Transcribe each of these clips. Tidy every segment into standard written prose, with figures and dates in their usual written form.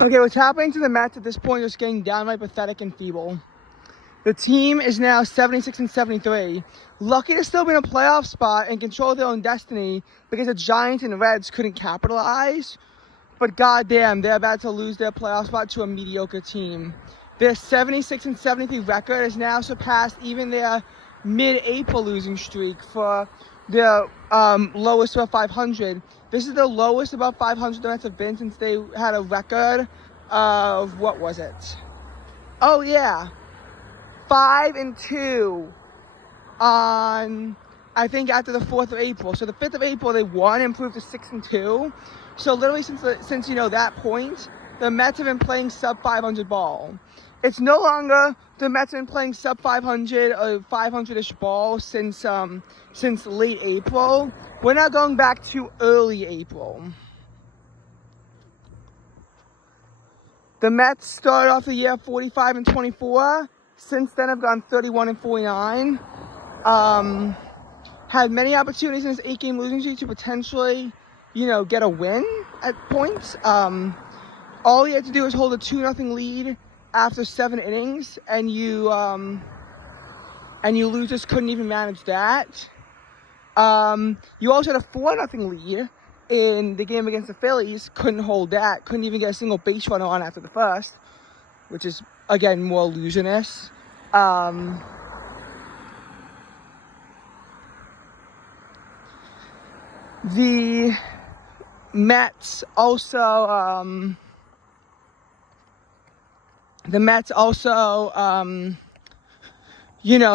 Okay, what's happening to the Mets at this point is getting downright pathetic and feeble. The team is now 76 and 73. Lucky to still be in a playoff spot and control their own destiny because the Giants and Reds couldn't capitalize. But goddamn, they're about to lose their playoff spot to a mediocre team. Their 76 and 73 record has now surpassed even their mid-April losing streak for their lowest above 500. This is the lowest above 500 the Mets have been since they had a record of, what was it? Oh yeah, 5-2 on, I think, after the 4th of April. So the 5th of April they won, improved to 6-2. So literally since that point, the Mets have been playing sub 500 ball. It's no longer the Mets have been playing sub 500 or 500-ish ball since late April. We're now going back to early April. The Mets started off the year 45 and 24. Since then, have gone 31 and 49. Had many opportunities in this 8-game losing streak to potentially, get a win at points. All you had to do was hold a 2-0 lead after 7 innings, and you losers couldn't even manage that. You also had a 4-0 lead in the game against the Phillies, couldn't hold that, couldn't even get a single base runner on after the first, which is, again, more illusionist. The Mets also,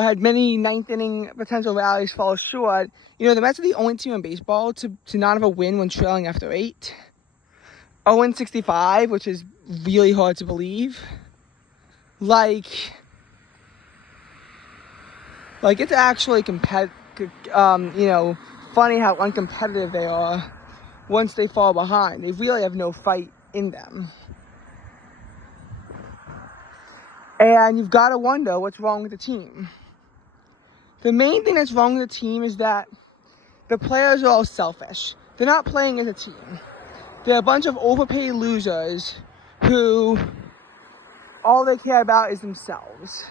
had many ninth-inning potential rallies fall short. The Mets are the only team in baseball to not have a win when trailing after 8. 0-65, which is really hard to believe. Like it's actually funny how uncompetitive they are once they fall behind. They really have no fight in them. And you've got to wonder what's wrong with the team. The main thing that's wrong with the team is that the players are all selfish. They're not playing as a team. They're a bunch of overpaid losers who all they care about is themselves.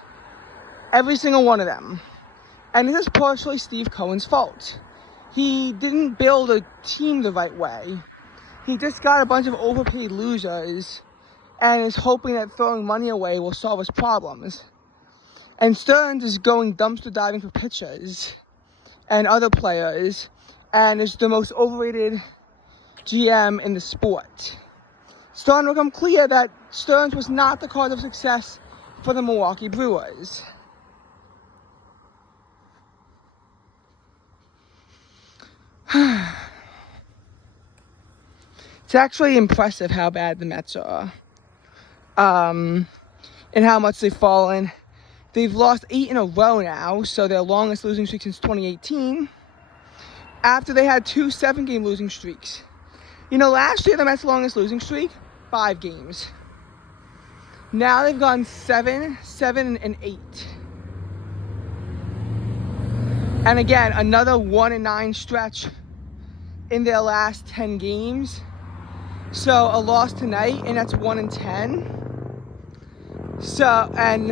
Every single one of them. And this is partially Steve Cohen's fault. He didn't build a team the right way. He just got a bunch of overpaid losers and is hoping that throwing money away will solve his problems. And Stearns is going dumpster diving for pitchers and other players, and is the most overrated GM in the sport. It's starting to become clear that Stearns was not the cause of success for the Milwaukee Brewers. It's actually impressive how bad the Mets are. And how much they've fallen. They've lost 8 in a row now, so their longest losing streak since 2018, after they had 2 7-game losing streaks. Last year the Mets' longest losing streak, 5 games. Now they've gone 7, 7, and 8. And again, another 1-9 stretch in their last 10 games. So a loss tonight, and that's 1-10. So, and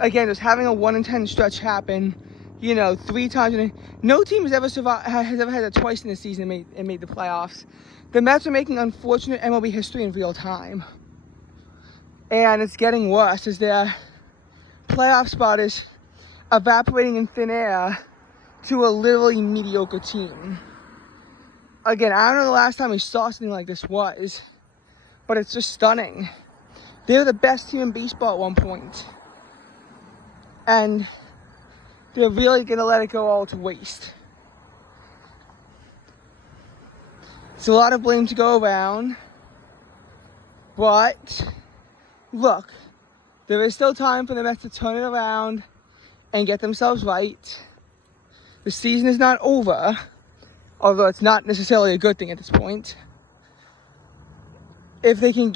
again, just having a 1-10 stretch happen, 3 times. No team has ever had it twice in the season and made the playoffs. The Mets are making unfortunate MLB history in real time. And it's getting worse as their playoff spot is evaporating in thin air to a literally mediocre team. Again, I don't know the last time we saw something like this was, but it's just stunning. They were the best team in baseball at one point. And they're really going to let it go all to waste. It's a lot of blame to go around. But, look, there is still time for the Mets to turn it around and get themselves right. The season is not over, although it's not necessarily a good thing at this point. If they can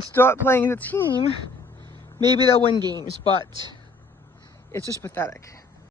start playing as a team, maybe they'll win games, but it's just pathetic.